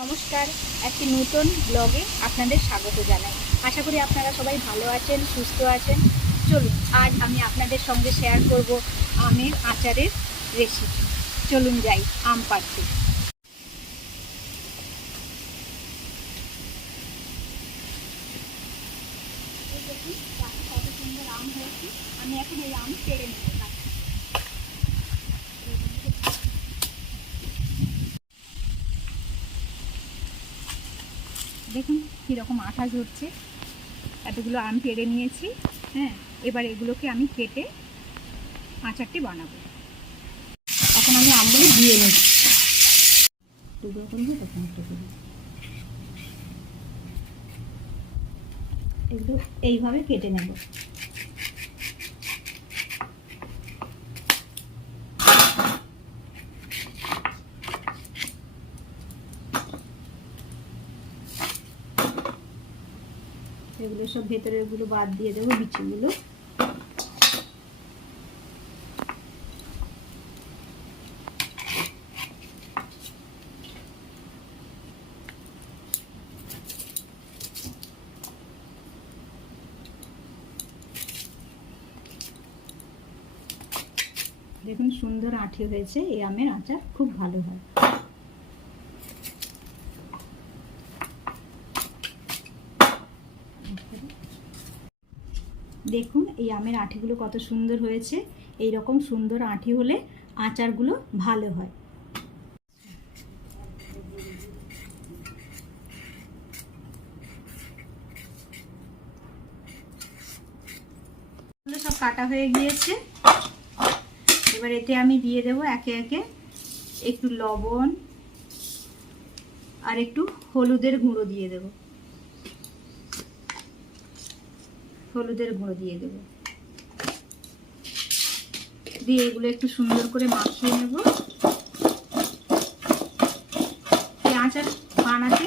নমস্কার, একটি নতুন ব্লগে আপনাদের স্বাগত জানাই। আশা করি আপনারা সবাই ভালো আছেন, সুস্থ আছেন। চলুন আজ আমি আপনাদের সঙ্গে শেয়ার করব আমের আচারের রেসিপি। চলুন যাই আম পাড়তে। কত সুন্দর আম হয়েছে। আমি এখন এই আম পেড়ে নেব। দেখুন কীরকম আঠা ঝরছে। এতগুলো আম পেড়ে নিয়েছি। হ্যাঁ, এবার এগুলোকে আমি কেটে আচারটি বানাবো। এখন আমি আমগুলো দিয়ে নিচ্ছি। টুকরো করবো তখন এগুলো এইভাবে কেটে নেব। এগুলো সব ভেতরের গুলো বাদ দিয়ে দেবো, বিচিগুলো। দেখুন সুন্দর আঁটি হয়েছে। এই আমের আচার খুব ভালো হয়। দেখুন এই আমের আঁটিগুলো কত সুন্দর হয়েছে। এই রকম সুন্দর আঁটি হলে আচারগুলো ভালো হয়। সব কাটা হয়ে গিয়েছে। এবার এতে আমি দিয়ে দেবো একে একে একটু লবণ আর একটু হলুদের গুঁড়ো দিয়ে দেবো। হলুদের গুঁড়ো দিয়ে দেবো, দিয়ে এগুলো একটু সুন্দর করে মাখিয়ে নেব। এই আচার বানাতে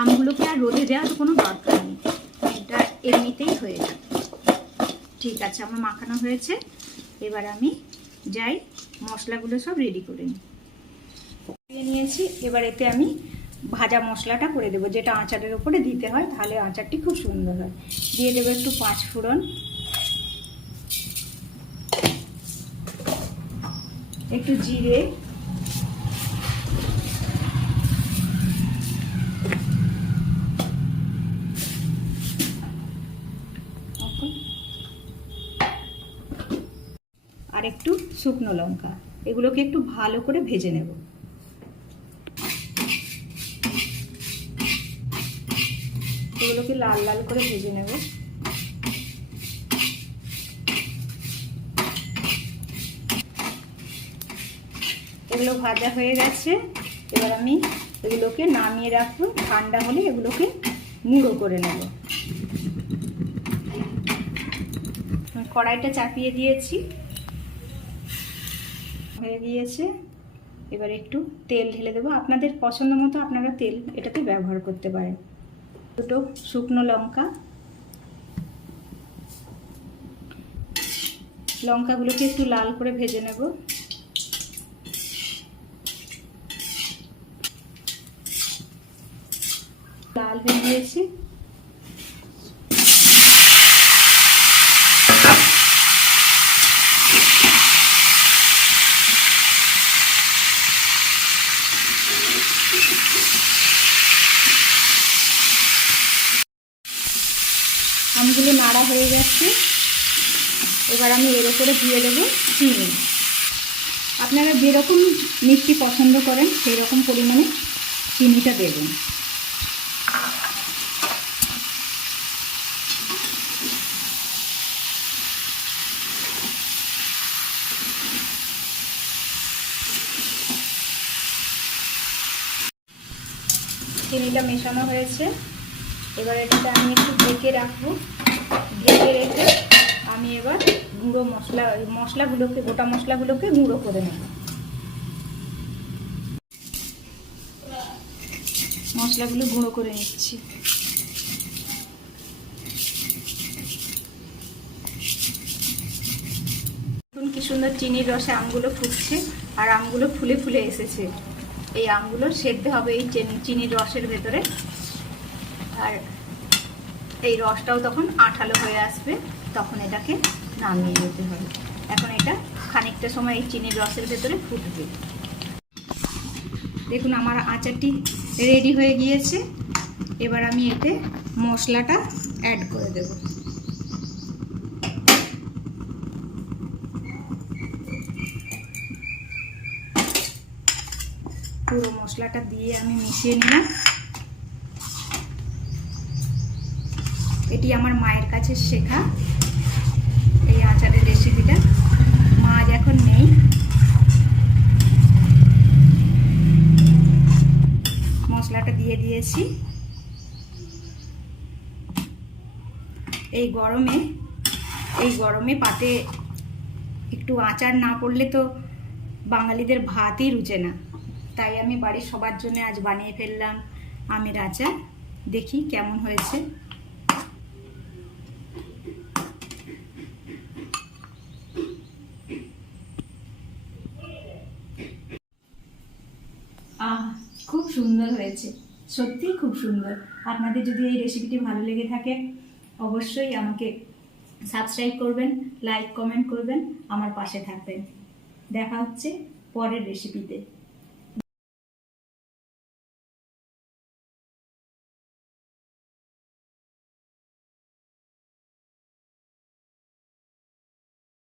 আমগুলোকে আর রোদে দেওয়ার কোনো দরকার নেই, এটা এমনিতেই হয়ে যাবে। ঠিক আছে, আমার মাখানো হয়েছে। এবার আমি যাই মশলাগুলো সব রেডি করে নিয়েছি। এবার এতে আমি ভাজা মশলাটা করে দেবো, যেটা আচারের উপরে দিতে হয়, তাহলে আচারটি খুব সুন্দর হয়। দিয়ে দেবো একটু 5 ফোড়ন, একটু জিরে, আর একটু শুকনো লঙ্কা। এগুলোকে একটু ভালো করে ভেজে নেব। এগুলোকে লাল লাল করে ভেজে নেব। এগুলো ভাজা হয়ে গেছে। এবার আমি এগুলোকে নামিয়ে রাখবো, ঠান্ডা হলে এগুলোকে গুঁড়ো করে নেব। কড়াইটা চাপিয়ে দিয়েছি, হয়ে গিয়েছে। এবার একটু তেল ঢেলে দেবো। আপনাদের পছন্দ মতো আপনারা তেল এটাতে ব্যবহার করতে পারেন। দুটো শুকনো লঙ্কা, লঙ্কাগুলোকে একটু লাল করে ভেজে নেব। লাল হয়ে গিয়েছে। আমগুলো নাড়া হয়ে গেছে। এবার আমি এর উপরে দিয়ে দেবো চিনি। আপনারা যেরকম মিষ্টি পছন্দ করেন সেই রকম পরিমাণে চিনিটা দেবেন। চিনিটা মেশানো হয়েছে। এবার এটাতে আমি একটু ঢেকে রাখবো। ঢেকে রেখে আমি এবার গুঁড়ো মশলাগুলোকে, গোটা মশলাগুলোকে গুঁড়ো করে নেব। মশলাগুলো গুঁড়ো করে নিচ্ছি। দেখুন কি সুন্দর চিনির রসে আমগুলো ফুটছে আর আমগুলো ফুলে ফুলে এসেছে। এই আমগুলো সেদ্ধ হবে এই চিনির রসের ভেতরে, আর এই রসটাও তখন আঠালো হয়ে আসবে, তখন এটাকে নামিয়ে নিতে হবে। এখন এটা খানিকটা সময় এই চিনির রসের ভেতরে ফুটবে। দেখুন আমার আচারটি রেডি হয়ে গিয়েছে। এবার আমি এতে মশলাটা অ্যাড করে দেব। পুরো মশলাটা দিয়ে আমি মিশিয়ে নিলাম। এটি আমার মায়ের কাছে শেখা এই আচারের রেসিপিটা। মা আজ এখন নেই। মশলাটা দিয়ে দিয়েছি। এই গরমে পাতে একটু আচার না পড়লে তো বাঙালিদের ভাতই রুচে না। তাই আমি বাড়ির সবার জন্য আজ বানিয়ে ফেললাম আমের আচার। দেখি কেমন হয়েছে। খুব সুন্দর হয়েছে, সত্যিই খুব সুন্দর। আপনাদের যদি এই রেসিপিটি ভালো লেগে থাকে অবশ্যই আমাকে সাবস্ক্রাইব করবেন, লাইক কমেন্ট করবেন, আমার পাশে থাকবেন। দেখা হচ্ছে পরের রেসিপিতে।